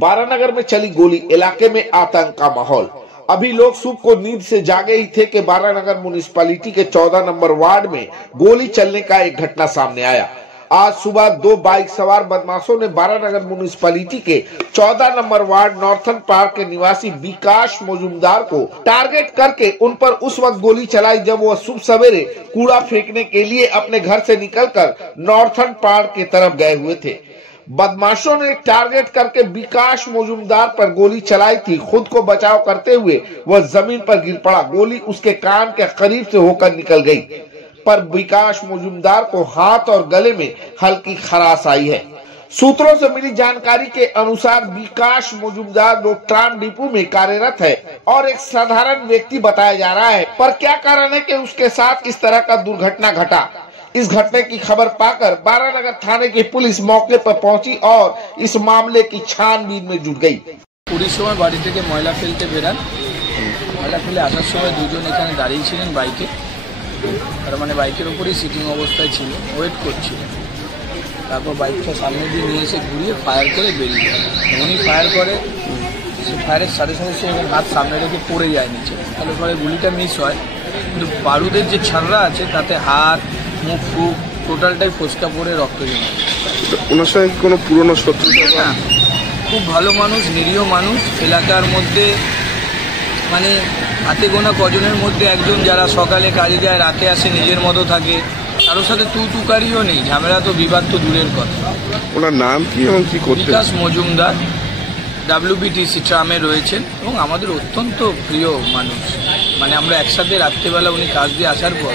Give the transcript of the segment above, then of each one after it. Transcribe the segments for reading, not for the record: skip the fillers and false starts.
बारानगर में चली गोली, इलाके में आतंक का माहौल। अभी लोग सुबह को नींद से जागे ही थे कि बारानगर म्युनिसिपैलिटी के 14 नंबर वार्ड में गोली चलने का एक घटना सामने आया। आज सुबह दो बाइक सवार बदमाशों ने बारानगर म्युनिसिपैलिटी के 14 नंबर वार्ड नॉर्थन पार्क के निवासी विकास मजुमदार को टारगेट करके उन पर उस वक्त गोली चलाई जब वह सुबह सवेरे कूड़ा फेंकने के लिए अपने घर से निकलकर नॉर्थन पार्क की तरफ गए हुए थे। बदमाशों ने टारगेट करके विकास मजुमदार पर गोली चलाई थी। खुद को बचाव करते हुए वह जमीन पर गिर पड़ा। गोली उसके कान के करीब से होकर निकल गई, पर विकास मजुमदार को हाथ और गले में हल्की खराश आई है। सूत्रों से मिली जानकारी के अनुसार विकास मजुमदार जो ट्राम डिपो में कार्यरत है और एक साधारण व्यक्ति बताया जा रहा है, पर क्या कारण है कि उसके साथ इस तरह का दुर्घटना घटा। इस घटने की खबर पाकर बारानगर थाने की पुलिस मौके पर पहुंची और इस मामले की छानबीन में जुट गई। পুলিশ সময় বাড়ি থেকে ময়লা ফেলতে বেরান, ময়লা ফেলে আসার সময় দুজন এখানে দাঁড়িয়ে ছিলেন বাইকে, তার মানে বাইকের উপরেই সিটিং অবস্থায় ছিল, ওয়েট করছিলেন। তারপর বাইকটা সামনে দিয়ে নিয়ে এসে ঘুরিয়ে ফায়ার করে বেরিয়ে যায়। উনি ফায়ার করে, সে ফায়ারের সাথে সাথে সে হাত সামনে রেখে পড়ে যায় নিচে, তাহলে পরে গুলিটা মিস হয়। কিন্তু বারুদের যে ছাড়রা আছে তাতে হাত মুখ ফুক টোটালটাই ফোসকা পড়ে রক্ত জমে। ওনার সঙ্গে কোনো পুরনো শত্রুতা? না, খুব ভালো মানুষ, নিরীহ মানুষ। এলাকার মধ্যে মানে হাতে গোনা কজনের মধ্যে একজন, যারা সকালে কাজে যায় রাতে আসে নিজের মতো থাকে, কারোর সাথে তুকারিও নেই, ঝামেলা তো বিবাদ তো দূরের কথা। ওনার নাম কি এবং কি করতেন? বিকাশ মজুমদার WBTC ট্রামে রয়েছেন এবং আমাদের অত্যন্ত প্রিয় মানুষ। মানে আমরা একসাথে রাত্রেবেলা উনি কাজ দিয়ে আসার পর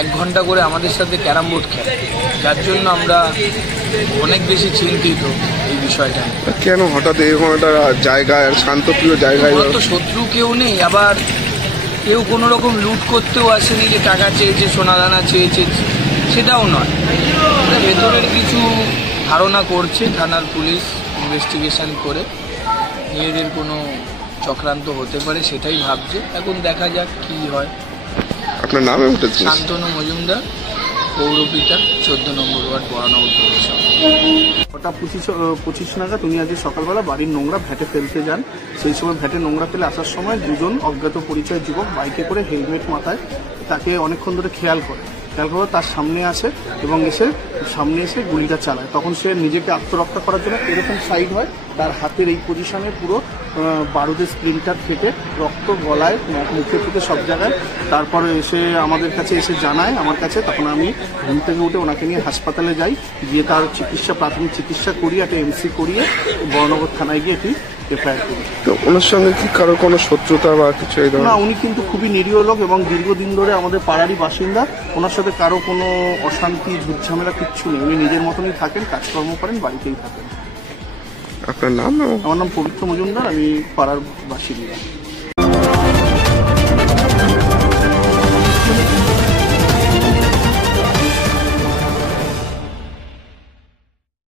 1 ঘন্টা করে আমাদের সাথে ক্যারাম বোর্ড খেলেন, যার জন্য আমরা অনেক বেশি চিন্তিত এই বিষয়টা। কেন হঠাৎ এরকম একটা জায়গায়, শান্তপ্রিয় জায়গায়? তো শত্রু কেউ নেই, আবার কেউ কোনো রকম লুট করতেও আসেনি যে টাকা চেয়েছে, সোনাদানা চেয়েছে, সেটাও নয়। ভেতরের কিছু ধারণা করছে থানার পুলিশ, ইনভেস্টিগেশন করে নিজেদের কোনো চক্রান্ত হতে পারে সেটাই ভাবছে। এখন দেখা যাক কি হয়। আপনার নাম? শান্তনু মজুমদার, পৌরপিতা, 14 নম্বর ওয়ার্ড, বরানগর পৌরসভা। ওটা 25 নাগাদ উনি আজ সকালবেলা বাড়ির নোংরা ভ্যাটে ফেলতে যান। সেই সময় ভ্যাটে নোংরা ফেলে আসার সময় দুজন অজ্ঞাত পরিচয় যুবক বাইকে করে হেলমেট মাথায় তাকে অনেকক্ষণ ধরে খেয়াল করে তার সামনে আসে এবং সামনে এসে গুলিটা চালায়। তখন সে নিজেকে আত্মরক্ষা করার জন্য এরকম সাইড হয়, তার হাতের এই পজিশনে পুরো বারুদের স্প্লিন্টার ফেটে রক্ত গলায়, মুখে ফুটে সব জায়গায়। তারপরে এসে আমাদের কাছে এসে জানায় আমার কাছে, তখন আমি ঘুম থেকে উঠে ওনাকে নিয়ে হাসপাতালে যাই, গিয়ে তার প্রাথমিক চিকিৎসা করিয়ে একটা MC করিয়ে বরানগর থানায় গিয়ে একটি FIR করি। তো ওনার সঙ্গে কি কারো কোনো শত্রুতা বা কিছু? না, উনি কিন্তু খুবই নিরীহ লোক এবং দীর্ঘদিন ধরে আমাদের পাড়ারই বাসিন্দা। ওনার সাথে কারো কোনো অশান্তি ঝুটঝামেলা কিচ্ছু নেই। উনি নিজের মতনই থাকেন, কাজকর্ম করেন, বাড়িতেই থাকেন। আপনার নাম? আমার নাম পবিত্র মজুমদার, আমি পাড়ার বাসিন্দা।